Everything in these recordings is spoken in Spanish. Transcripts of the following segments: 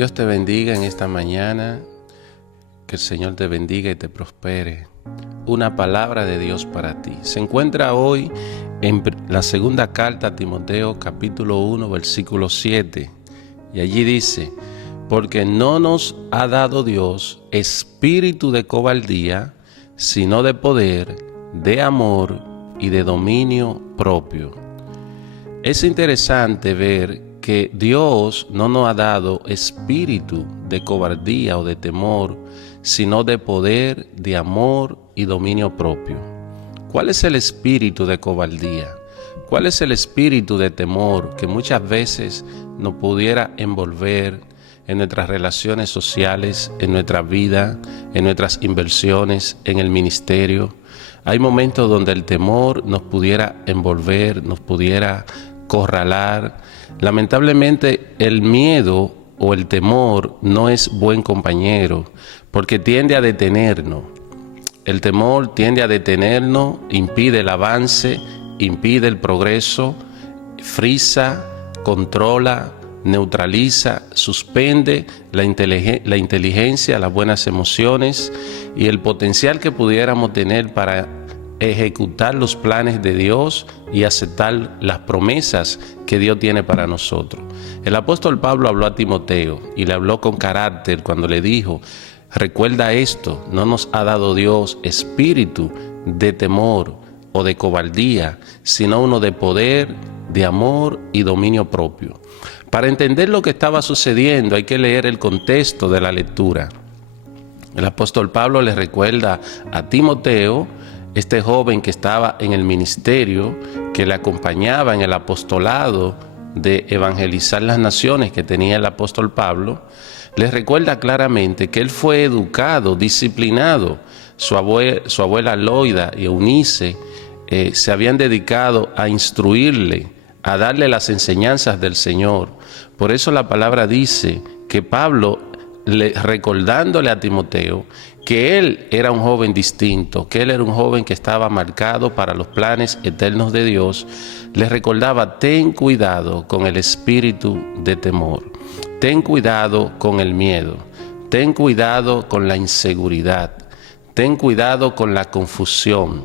Dios te bendiga en esta mañana, que el Señor te bendiga y te prospere. Una palabra de Dios para ti. Se encuentra hoy en la segunda carta a Timoteo, capítulo 1, versículo 7. Y allí dice: porque no nos ha dado Dios espíritu de cobardía, sino de poder, de amor y de dominio propio. Es interesante ver que Dios no nos ha dado espíritu de cobardía o de temor, sino de poder, de amor y dominio propio. ¿Cuál es el espíritu de cobardía? ¿Cuál es el espíritu de temor que muchas veces nos pudiera envolver en nuestras relaciones sociales, en nuestra vida, en nuestras inversiones, en el ministerio? Hay momentos donde el temor nos pudiera envolver, nos pudiera corralar. Lamentablemente, el miedo o el temor no es buen compañero, porque tiende a detenernos. El temor tiende a detenernos, impide el avance, impide el progreso, frisa, controla, neutraliza, suspende la inteligencia, las buenas emociones y el potencial que pudiéramos tener para ejecutar los planes de Dios y aceptar las promesas que Dios tiene para nosotros. El apóstol Pablo habló a Timoteo y le habló con carácter cuando le dijo: recuerda esto, no nos ha dado Dios espíritu de temor o de cobardía, sino uno de poder, de amor y dominio propio. Para entender lo que estaba sucediendo hay que leer el contexto de la lectura. El apóstol Pablo le recuerda a Timoteo, este joven que estaba en el ministerio, que le acompañaba en el apostolado de evangelizar las naciones que tenía el apóstol Pablo, les recuerda claramente que él fue educado, disciplinado. Su abuela Loida y Eunice se habían dedicado a instruirle, a darle las enseñanzas del Señor. Por eso la palabra dice que Pablo, recordándole a Timoteo que él era un joven distinto, que él era un joven que estaba marcado para los planes eternos de Dios, le recordaba: ten cuidado con el espíritu de temor, ten cuidado con el miedo, ten cuidado con la inseguridad, ten cuidado con la confusión.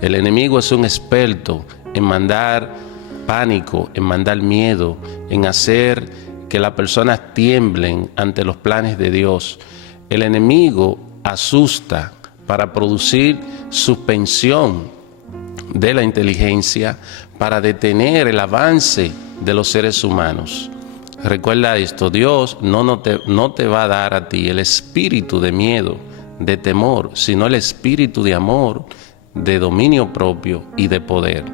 El enemigo es un experto en mandar pánico, en mandar miedo, en hacer que las personas tiemblen ante los planes de Dios. El enemigo asusta para producir suspensión de la inteligencia, para detener el avance de los seres humanos. Recuerda esto: Dios no te va a dar a ti el espíritu de miedo, de temor, sino el espíritu de amor, de dominio propio y de poder.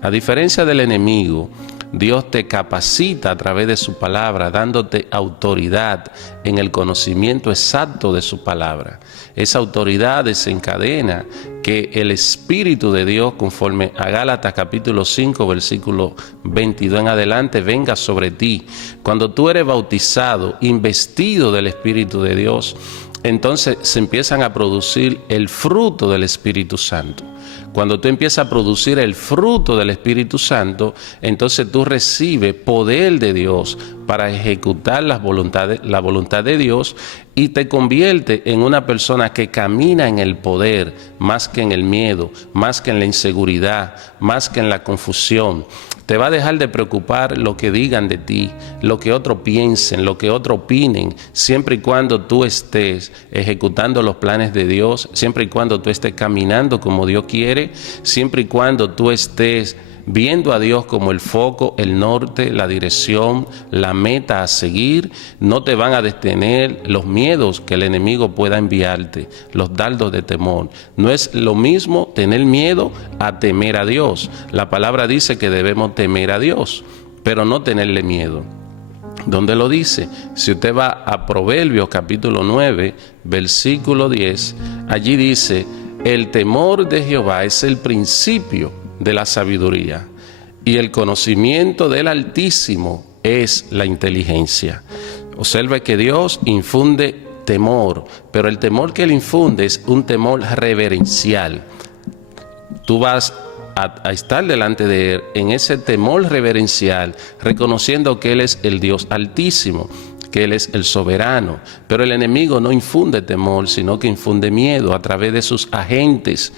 A diferencia del enemigo, Dios te capacita a través de su palabra, dándote autoridad en el conocimiento exacto de su palabra. Esa autoridad desencadena que el Espíritu de Dios, conforme a Gálatas capítulo 5, versículo 22 en adelante, venga sobre ti. Cuando tú eres bautizado, investido del Espíritu de Dios, entonces se empiezan a producir el fruto del Espíritu Santo. Cuando tú empiezas a producir el fruto del Espíritu Santo, entonces tú recibes poder de Dios para ejecutar la voluntad de Dios, y te convierte en una persona que camina en el poder más que en el miedo, más que en la inseguridad, más que en la confusión. Te va a dejar de preocupar lo que digan de ti, lo que otros piensen, lo que otros opinen, siempre y cuando tú estés ejecutando los planes de Dios, siempre y cuando tú estés caminando como Dios quiere, siempre y cuando tú estés viendo a Dios como el foco, el norte, la dirección, la meta a seguir. No te van a detener los miedos que el enemigo pueda enviarte, los dardos de temor. No es lo mismo tener miedo a temer a Dios. La palabra dice que debemos temer a Dios, pero no tenerle miedo. ¿Dónde lo dice? Si usted va a Proverbios capítulo 9, versículo 10, allí dice: el temor de Jehová es el principio de la sabiduría, y el conocimiento del Altísimo es la inteligencia. Observe que Dios infunde temor, pero el temor que Él infunde es un temor reverencial. Tú vas a estar delante de Él en ese temor reverencial, reconociendo que Él es el Dios Altísimo. que Él es el soberano. Pero el enemigo no infunde temor, sino que infunde miedo a través de sus agentes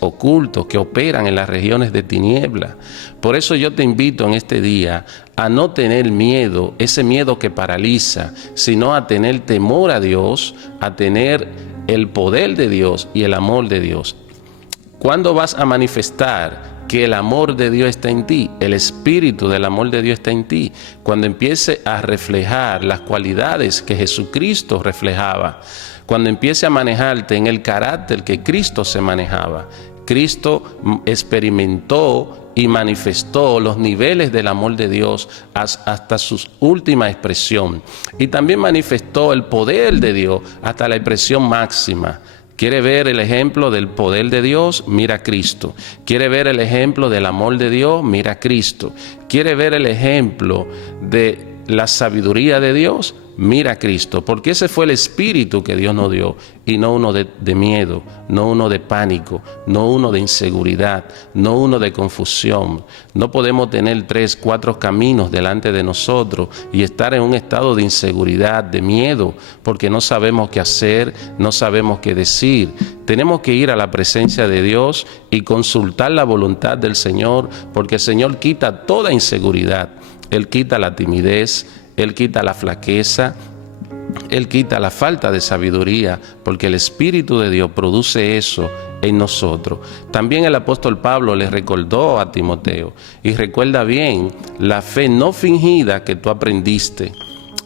ocultos que operan en las regiones de tiniebla. Por eso yo te invito en este día a no tener miedo, ese miedo que paraliza, sino a tener temor a Dios, a tener el poder de Dios y el amor de Dios. ¿Cuándo vas a manifestar que el amor de Dios está en ti? El espíritu del amor de Dios está en ti. Cuando empiece a reflejar las cualidades que Jesucristo reflejaba. Cuando empiece a manejarte en el carácter que Cristo se manejaba. Cristo experimentó y manifestó los niveles del amor de Dios hasta su última expresión. Y también manifestó el poder de Dios hasta la expresión máxima. ¿Quiere ver el ejemplo del poder de Dios? Mira a Cristo. ¿Quiere ver el ejemplo del amor de Dios? Mira a Cristo. ¿Quiere ver el ejemplo de la sabiduría de Dios? Mira a Cristo, porque ese fue el espíritu que Dios nos dio, y no uno de miedo, no uno de pánico, no uno de inseguridad, no uno de confusión. No podemos tener 3, 4 caminos delante de nosotros y estar en un estado de inseguridad, de miedo, porque no sabemos qué hacer, no sabemos qué decir. Tenemos que ir a la presencia de Dios y consultar la voluntad del Señor, porque el Señor quita toda inseguridad. Él quita la timidez, Él quita la flaqueza, Él quita la falta de sabiduría, porque el Espíritu de Dios produce eso en nosotros. También el apóstol Pablo le recordó a Timoteo, y recuerda bien, la fe no fingida que tú aprendiste,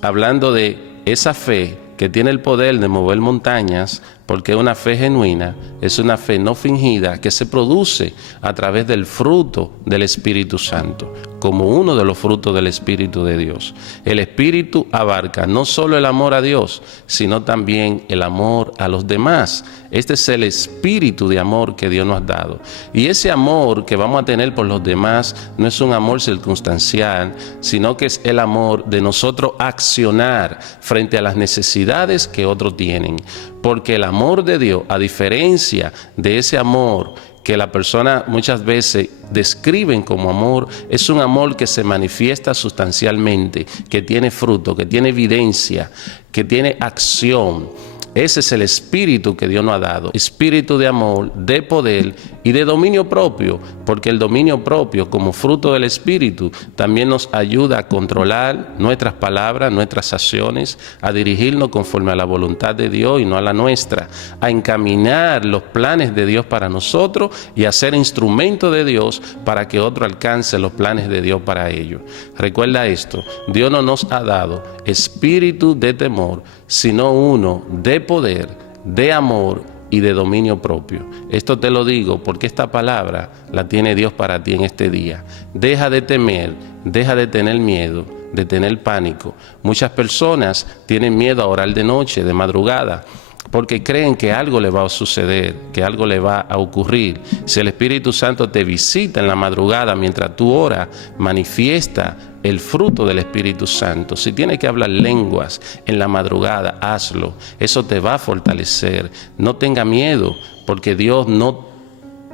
hablando de esa fe que tiene el poder de mover montañas, porque una fe genuina es una fe no fingida que se produce a través del fruto del Espíritu Santo, como uno de los frutos del Espíritu de Dios. El Espíritu abarca no solo el amor a Dios, sino también el amor a los demás. Este es el espíritu de amor que Dios nos ha dado. Y ese amor que vamos a tener por los demás no es un amor circunstancial, sino que es el amor de nosotros accionar frente a las necesidades que otros tienen. Porque el amor de Dios, a diferencia de ese amor que la persona muchas veces describen como amor, es un amor que se manifiesta sustancialmente, que tiene fruto, que tiene evidencia, que tiene acción. Ese es el espíritu que Dios nos ha dado, espíritu de amor, de poder y de dominio propio, porque el dominio propio como fruto del espíritu también nos ayuda a controlar nuestras palabras, nuestras acciones, a dirigirnos conforme a la voluntad de Dios y no a la nuestra, a encaminar los planes de Dios para nosotros y a ser instrumento de Dios para que otro alcance los planes de Dios para ellos. Recuerda esto, Dios no nos ha dado espíritu de temor, sino uno de poder, de amor y de dominio propio. Esto te lo digo porque esta palabra la tiene Dios para ti en este día. Deja de temer, deja de tener miedo, de tener pánico. Muchas personas tienen miedo a orar de noche, de madrugada, porque creen que algo le va a suceder, que algo le va a ocurrir. Si el Espíritu Santo te visita en la madrugada mientras tú oras, manifiesta el fruto del Espíritu Santo. Si tienes que hablar lenguas en la madrugada, hazlo. Eso te va a fortalecer. No tenga miedo, porque Dios no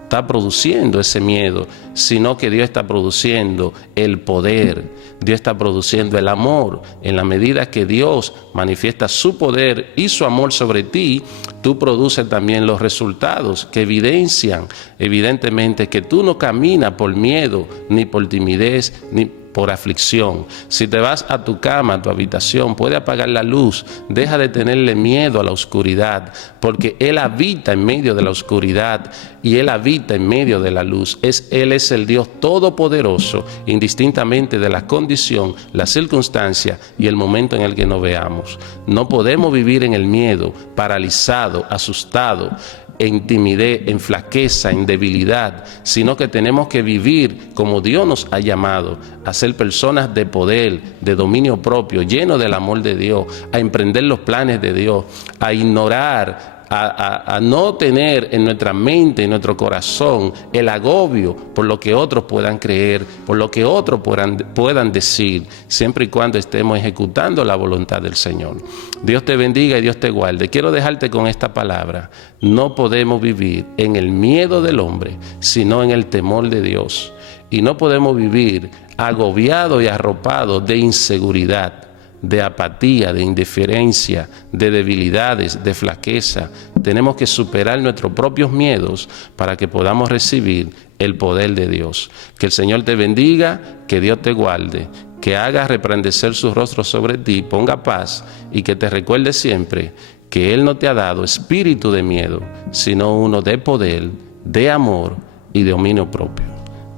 está produciendo ese miedo, sino que Dios está produciendo el poder. Dios está produciendo el amor. En la medida que Dios manifiesta su poder y su amor sobre ti, tú produces también los resultados que evidencian evidentemente que tú no caminas por miedo, ni por timidez, ni por aflicción. Si te vas a tu cama, a tu habitación, puede apagar la luz, deja de tenerle miedo a la oscuridad, porque Él habita en medio de la oscuridad y Él habita en medio de la luz. Él es el Dios todopoderoso, indistintamente de la condición, la circunstancia y el momento en el que nos veamos. No podemos vivir en el miedo, paralizado, asustado, en timidez, en flaqueza, en debilidad, sino que tenemos que vivir como Dios nos ha llamado, a ser personas de poder, de dominio propio, llenos del amor de Dios, a emprender los planes de Dios, a ignorar, a no tener en nuestra mente, en nuestro corazón, el agobio por lo que otros puedan creer, por lo que otros puedan decir, siempre y cuando estemos ejecutando la voluntad del Señor. Dios te bendiga y Dios te guarde. Quiero dejarte con esta palabra. No podemos vivir en el miedo del hombre, sino en el temor de Dios. Y no podemos vivir agobiados y arropados de inseguridad, de apatía, de indiferencia, de debilidades, de flaqueza. Tenemos que superar nuestros propios miedos para que podamos recibir el poder de Dios. Que el Señor te bendiga, que Dios te guarde, que haga resplandecer su rostro sobre ti, ponga paz y que te recuerde siempre que Él no te ha dado espíritu de miedo, sino uno de poder, de amor y de dominio propio.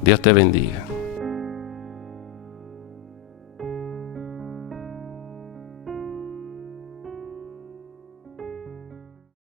Dios te bendiga.